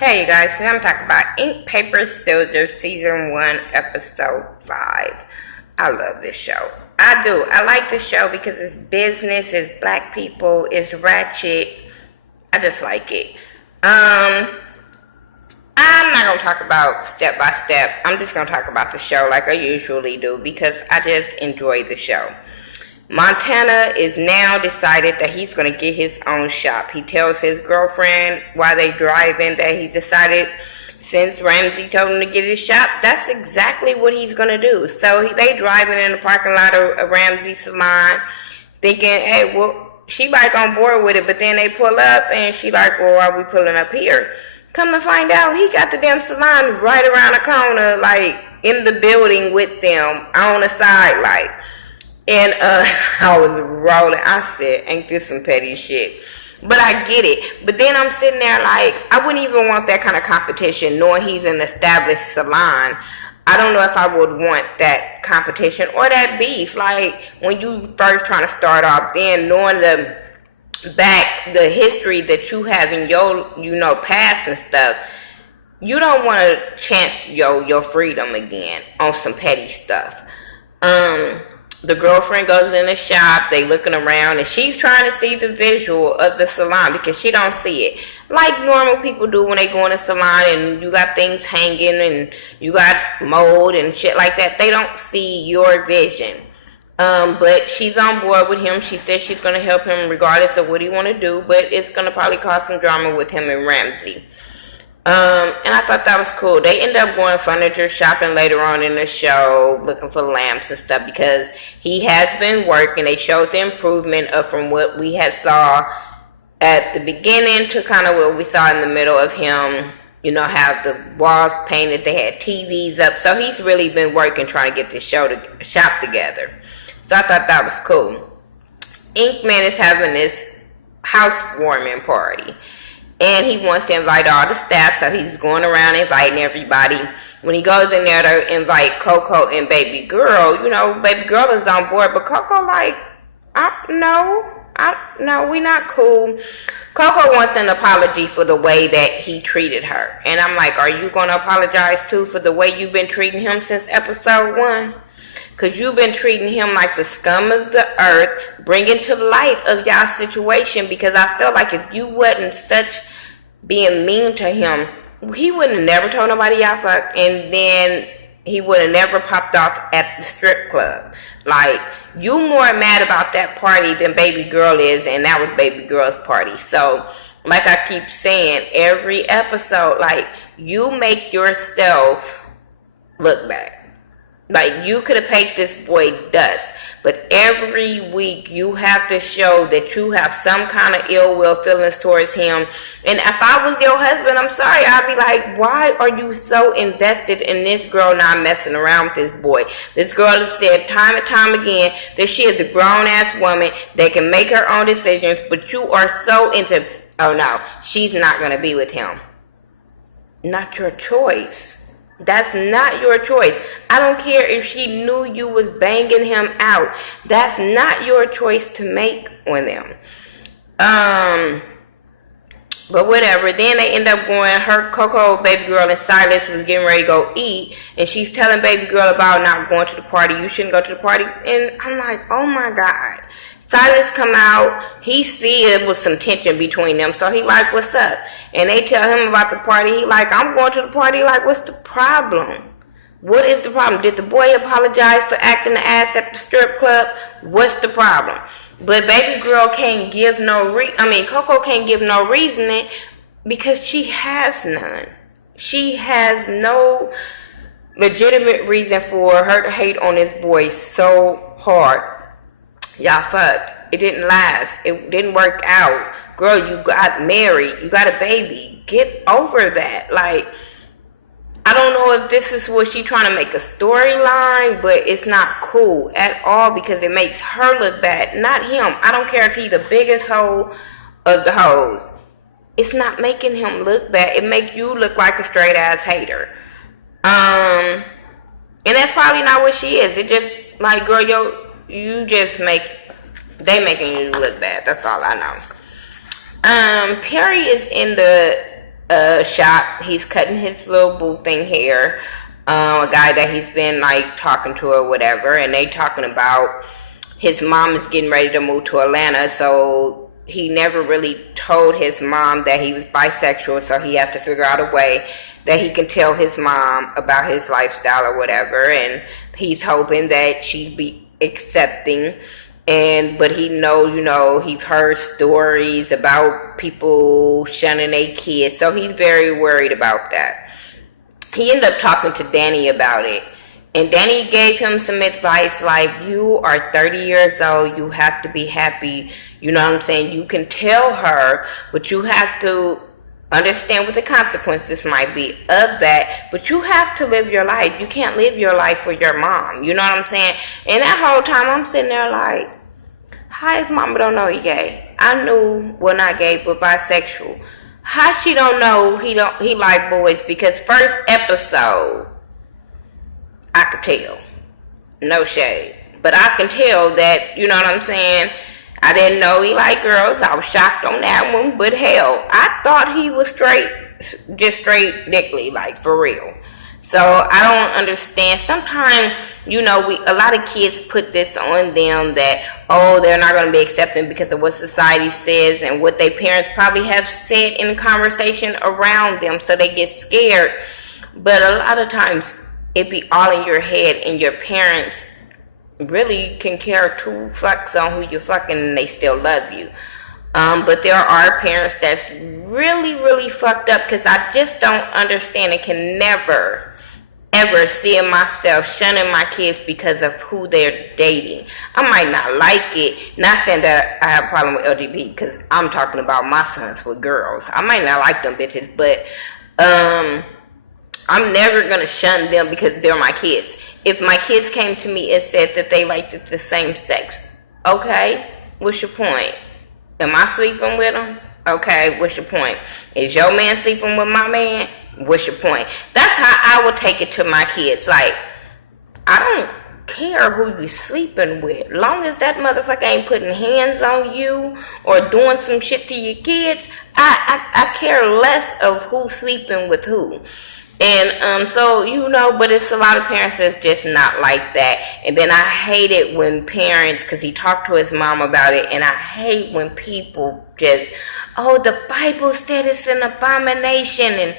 Hey you guys, today I'm talking about Ink, Paper, Scissors Season 1, Episode 5. I love this show. I do. I like this show because it's business, it's black people, it's ratchet. I just like it. I'm not going to talk about step by step. I'm just going to talk about the show like I usually do because I just enjoy the show. Montana is now decided that he's going to get his own shop. He tells his girlfriend while they driving that he decided since Ramsey told him to get his shop, that's exactly what he's going to do. So they driving in the parking lot of Ramsey's salon thinking, hey, well, she like on board with it, but then they pull up and she like, well, why are we pulling up here? Come to find out, he got the damn salon right around the corner, like in the building with them on the side, like. And I was rolling. I said, ain't this some petty shit? But I get it. But then I'm sitting there like, I wouldn't even want that kind of competition, knowing he's an established salon. I don't know if I would want that competition or that beef. Like, when you first trying to start off, then knowing the history that you have in your, past and stuff, you don't want to chance your freedom again on some petty stuff. The girlfriend goes in the shop, they looking around, and she's trying to see the visual of the salon because she don't see it. Like normal people do when they go in a salon and you got things hanging and you got mold and shit like that. They don't see your vision. But she's on board with him. She says she's going to help him regardless of what he want to do, but it's going to probably cause some drama with him and Ramsey. And I thought that was cool. They end up going furniture shopping later on in the show, looking for lamps and stuff because he has been working. They showed the improvement from what we had saw at the beginning to kind of what we saw in the middle of him, have the walls painted. They had TVs up. So he's really been working trying to get this shop together. So I thought that was cool. Inkman is having this housewarming party. And he wants to invite all the staff, so he's going around inviting everybody. When he goes in there to invite Coco and Baby Girl, Baby Girl is on board, but Coco like, no, we not cool. Coco wants an apology for the way that he treated her. And I'm like, are you going to apologize too for the way you've been treating him since episode 1? Because you've been treating him like the scum of the earth, bringing to light of y'all situation. Because I feel like if you wasn't such being mean to him, he would have never told nobody else. And then he would have never popped off at the strip club. Like, you more mad about that party than Baby Girl is. And that was Baby Girl's party. So, like I keep saying, every episode, like, you make yourself look bad. Like, you could have paid this boy dust, but every week you have to show that you have some kind of ill will feelings towards him. And if I was your husband, I'm sorry, I'd be like, why are you so invested in this girl not messing around with this boy? This girl has said time and time again that she is a grown-ass woman that can make her own decisions, but you are so into, oh no, she's not going to be with him. Not your choice. That's not your choice. I don't care if she knew you was banging him out. That's not your choice to make on them. But whatever. Then they end up going, Coco, Baby Girl, and Silas was getting ready to go eat. And she's telling Baby Girl about not going to the party. You shouldn't go to the party. And I'm like, oh my God. Silas come out, he see it was some tension between them, so he like, what's up? And they tell him about the party, he like, I'm going to the party, like, what's the problem? What is the problem? Did the boy apologize for acting the ass at the strip club? What's the problem? But Baby Girl can't give Coco can't give no reasoning because she has none. She has no legitimate reason for her to hate on this boy so hard. Y'all fucked. It didn't last. It didn't work out. Girl, you got married. You got a baby. Get over that. Like, I don't know if this is what she trying to make a storyline, but it's not cool at all because it makes her look bad, not him. I don't care if he's the biggest hoe of the hoes. It's not making him look bad. It makes you look like a straight ass hater. And that's probably not what she is. It just like, girl, they making you look bad. That's all I know. Perry is in the shop. He's cutting his little boo thing hair. A guy that he's been like talking to or whatever, and they talking about his mom is getting ready to move to Atlanta, so he never really told his mom that he was bisexual, so he has to figure out a way that he can tell his mom about his lifestyle or whatever, and he's hoping that she'd be accepting. But he he's heard stories about people shunning their kids, so he's very worried about that. He ended up talking to Danni about it, and Danni gave him some advice like, you are 30 years old, you have to be happy, you know what I'm saying? You can tell her, but you have to understand what the consequences might be of that, but you have to live your life. You can't live your life for your mom, you know what I'm saying? And that whole time I'm sitting there like, how his mama don't know he gay? I knew, well, not gay, but bisexual. How she don't know he like boys? Because first episode, I could tell. No shade. But I can tell that, you know what I'm saying? I didn't know he liked girls. I was shocked on that one. But hell, I thought he was straight. Just straight dickly, like for real. So I don't understand. Sometimes, a lot of kids put this on them that, they're not going to be accepted because of what society says and what their parents probably have said in conversation around them, so they get scared. But a lot of times, it be all in your head, and your parents really can care two fucks on who you're fucking, and they still love you. But there are parents that's really, really fucked up, because I just don't understand and can never ever seeing myself shunning my kids because of who they're dating. I might not like it. Not saying that I have a problem with LGBT, because I'm talking about my sons with girls. I might not like them bitches, but I'm never going to shun them because they're my kids. If my kids came to me and said that they liked the same sex, okay, what's your point? Am I sleeping with them? Okay, what's your point? Is your man sleeping with my man? What's your point? That's how I would take it to my kids. Like, I don't care who you sleeping with. Long as that motherfucker ain't putting hands on you or doing some shit to your kids, I care less of who's sleeping with who. And but it's a lot of parents that's just not like that. And then I hate it when parents, because he talked to his mom about it, and I hate when people just, the Bible said it's an abomination, and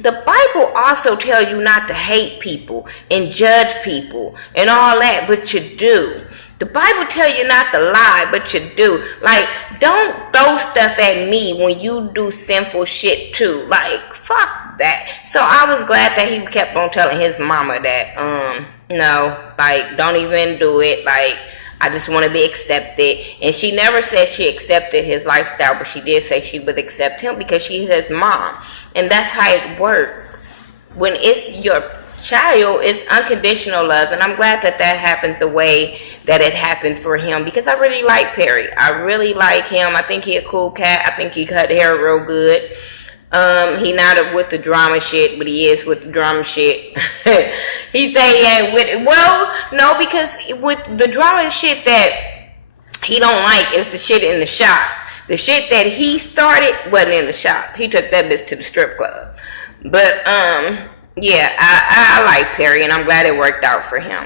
the Bible also tell you not to hate people and judge people and all that, but you do. The Bible tell you not to lie, but you do. Like, don't throw stuff at me when you do sinful shit too. Like, fuck that. So I was glad that he kept on telling his mama that, no, like, don't even do it. Like, I just want to be accepted. And she never said she accepted his lifestyle, but she did say she would accept him because she's his mom. And that's how it works. When it's your child, it's unconditional love. And I'm glad that happened the way that it happened for him, because I really like Perry. I really like him. I think he a cool cat. I think he cut hair real good. He not with the drama shit, but he is with the drama shit. He say, yeah, no, because with the drama shit that he don't like is the shit in the shop. The shit that he started wasn't in the shop. He took that bitch to the strip club. But, yeah, I like Perry, and I'm glad it worked out for him.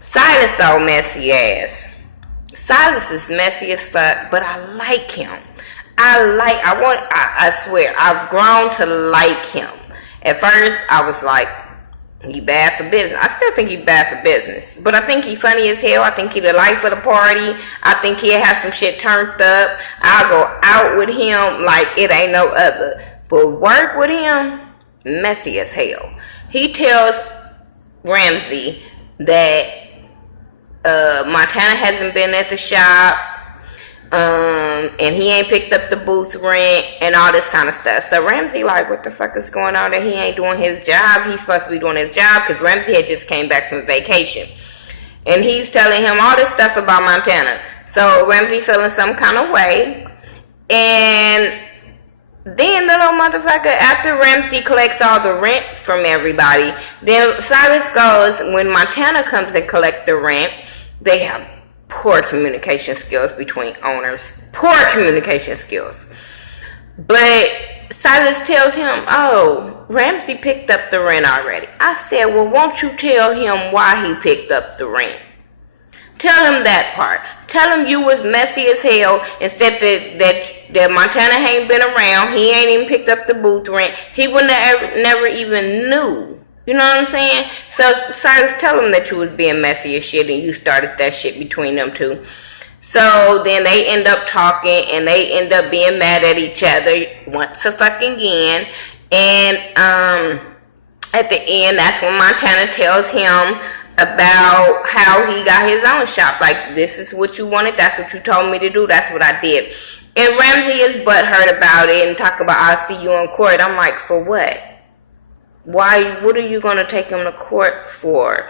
Silas so messy ass. Silas is messy as fuck, but I like him. I swear, I've grown to like him. At first, I was like, he bad for business. I still think he bad for business. But I think he funny as hell. I think he the life of the party. I think he'll have some shit turned up. I'll go out with him like it ain't no other. But work with him, messy as hell. He tells Ramsey that Montana hasn't been at the shop. And he ain't picked up the booth rent and all this kind of stuff. So Ramsey like, what the fuck is going on? That he ain't doing his job. He's supposed to be doing his job, because Ramsey had just came back from vacation. And he's telling him all this stuff about Montana. So Ramsey feeling some kind of way. And then the little motherfucker, after Ramsey collects all the rent from everybody, then Silas goes, when Montana comes and collect the rent, they have poor communication skills between owners. Poor communication skills. But Silas tells him, oh, Ramsey picked up the rent already. I said, well, won't you tell him why he picked up the rent? Tell him that part. Tell him you was messy as hell and said that Montana ain't been around. He ain't even picked up the booth rent. He would never even knew. You know what I'm saying? So Silas, tell him that you was being messy as shit and you started that shit between them two. So then they end up talking and they end up being mad at each other once a fucking again. And at the end, that's when Montana tells him about how he got his own shop. Like, this is what you wanted, that's what you told me to do, that's what I did. And Ramsey is butthurt about it and talk about, I'll see you in court. I'm like, for what? Why? What are you going to take him to court for?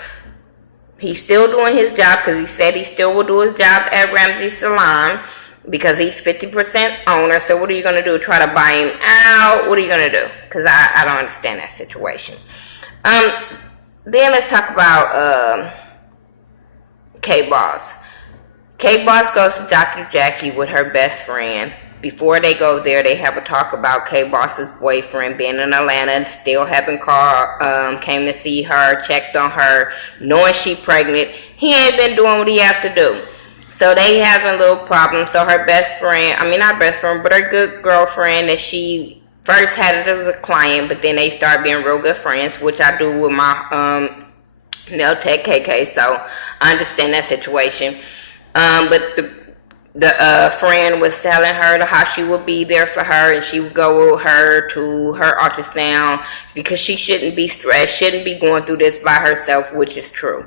He's still doing his job because he said he still will do his job at Ramsey's salon because he's 50% owner. So what are you going to do? Try to buy him out? What are you going to do? Because I don't understand that situation. Then let's talk about K-Boss. K-Boss goes to Dr. Jackie with her best friend. Before they go there, they have a talk about K-Boss's boyfriend being in Atlanta and still having called, came to see her, checked on her, knowing she pregnant. He ain't been doing what he have to do. So they having a little problem. So her best friend, I mean not best friend, but her good girlfriend that she first had it as a client, but then they start being real good friends, which I do with my nail tech KK, so I understand that situation. But the friend was telling her how she would be there for her and she would go with her to her ultrasound because she shouldn't be stressed, shouldn't be going through this by herself, which is true.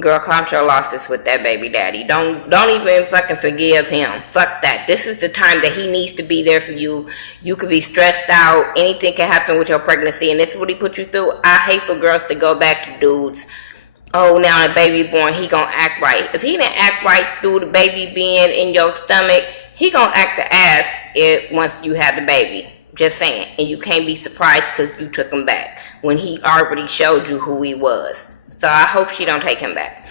Girl, count your losses with that baby daddy. Don't even fucking forgive him. Fuck that. This is the time that he needs to be there for you. You could be stressed out. Anything can happen with your pregnancy, and this is what he put you through. I hate for girls to go back to dudes. Oh, now the baby born, he gonna act right. If he didn't act right through the baby being in your stomach, he gonna act the ass once you have the baby. Just saying. And you can't be surprised because you took him back when he already showed you who he was. So I hope she don't take him back.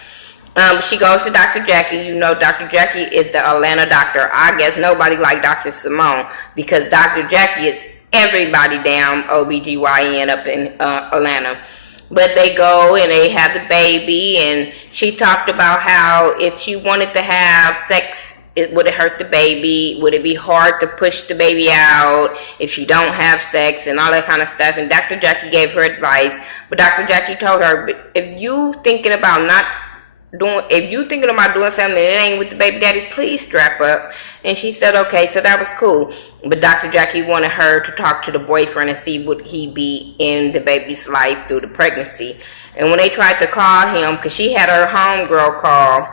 She goes to Dr. Jackie. You know Dr. Jackie is the Atlanta doctor. I guess nobody like Dr. Simone because Dr. Jackie is everybody damn OBGYN up in Atlanta. But they go and they have the baby, and she talked about how if she wanted to have sex, would it hurt the baby? Would it be hard to push the baby out if she don't have sex and all that kind of stuff? And Dr. Jackie gave her advice, but Dr. Jackie told her, if you thinking about doing something and it ain't with the baby daddy, please strap up. And she said, okay, so that was cool. But Dr. Jackie wanted her to talk to the boyfriend and see would he be in the baby's life through the pregnancy. And when they tried to call him, because she had her homegirl call,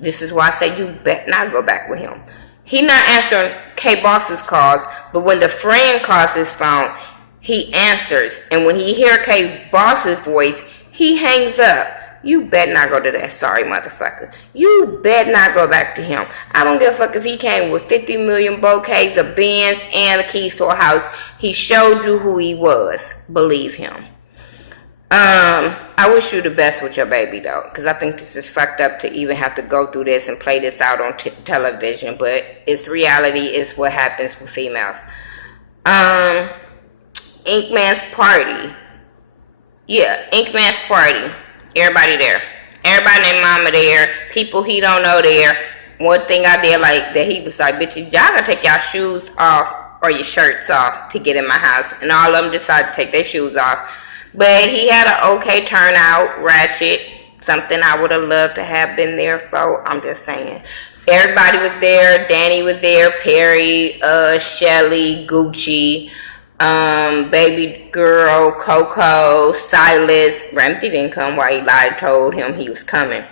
this is why I say you bet not go back with him. He not answering K-Boss's calls, but when the friend calls his phone, he answers. And when he hear K-Boss's voice, he hangs up. You bet not go to that sorry motherfucker. You bet not go back to him. I don't give a fuck if he came with 50 million bouquets of Benz and the keys to a house. He showed you who he was. Believe him. I wish you the best with your baby though, because I think this is fucked up to even have to go through this and play this out on television, but it's reality, it's what happens with females. Inkman's party. Yeah, Inkman's party. Everybody there. Everybody named mama there. People he don't know there. One thing I did like that he was like, bitch, y'all gotta take y'all shoes off or your shirts off to get in my house. And all of them decided to take their shoes off. But he had an okay turnout, ratchet, something I would have loved to have been there for. I'm just saying. Everybody was there. Danni was there. Perry, Shelly, Gucci, baby girl, Coco, Silas. Ramsey didn't come while he lied, told him he was coming.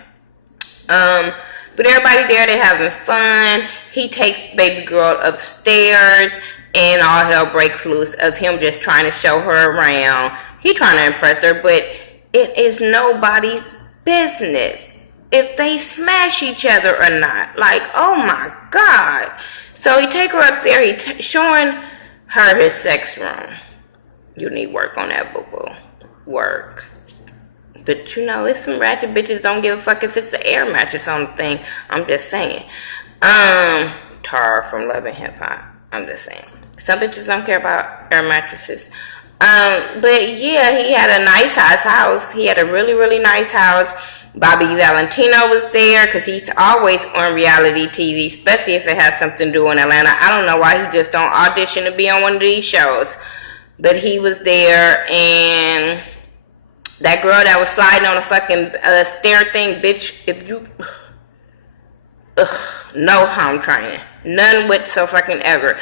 But everybody there, they having fun. He takes baby girl upstairs and all hell breaks loose of him just trying to show her around. He trying to impress her, but it is nobody's business if they smash each other or not. Like, oh my God. So he take her up there, he showing her his sex room. You need work on that, boo-boo. Work. But you know, it's some ratchet bitches don't give a fuck if it's an air mattress on the thing. I'm just saying. Tara from Love and Hip Hop. I'm just saying. Some bitches don't care about air mattresses. But yeah, he had a nice ass house. He had a really, really nice house. Bobby Valentino was there because he's always on reality TV, especially if it has something to do in Atlanta. I don't know why he just don't audition to be on one of these shows. But he was there, and that girl that was sliding on a fucking stair thing, bitch, if you... no home training. None whatsoever ever.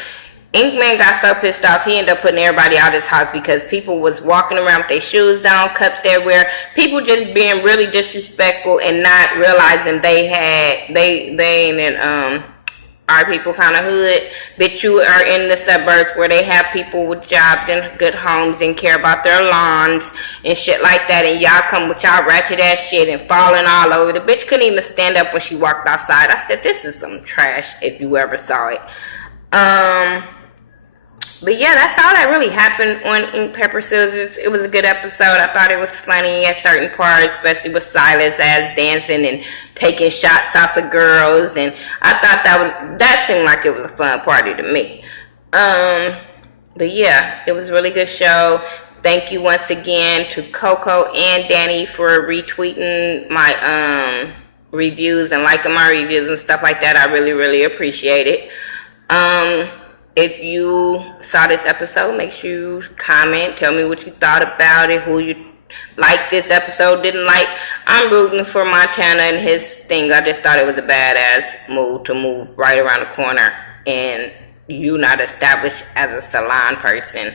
Inkman got so pissed off, he ended up putting everybody out of his house because people was walking around with their shoes on, cups everywhere. People just being really disrespectful and not realizing they ain't in our people kind of hood. Bitch, you are in the suburbs where they have people with jobs and good homes and care about their lawns and shit like that, and y'all come with y'all ratchet ass shit and falling all over. The bitch couldn't even stand up when she walked outside. I said, this is some trash if you ever saw it. But yeah, that's all that really happened on Ink Pepper Scissors. It was a good episode. I thought it was funny at certain parts, especially with Silas as dancing and taking shots off of girls. And I thought that seemed like it was a fun party to me. But yeah, it was a really good show. Thank you once again to Coco and Danni for retweeting my reviews and liking my reviews and stuff like that. I really, really appreciate it. If you saw this episode, make sure you comment. Tell me what you thought about it, who you liked this episode, didn't like. I'm rooting for Montana and his thing. I just thought it was a badass move to move right around the corner and you not established as a salon person.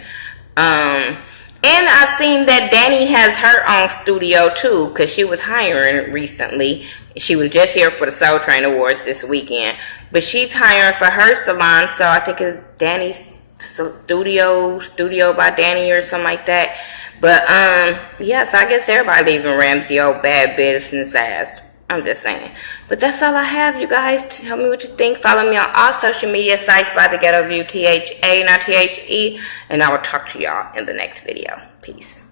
And I seen that Danni has her own studio too, because she was hiring recently. She was just here for the Soul Train Awards this weekend. But she's hiring for her salon, so I think it's Danni's Studio by Danni or something like that. But, yeah, so I guess everybody leaving Ramsey old bad business ass. I'm just saying. But that's all I have, you guys. Tell me what you think. Follow me on all social media sites by Thaghettoview, THA, not THE. And I will talk to y'all in the next video. Peace.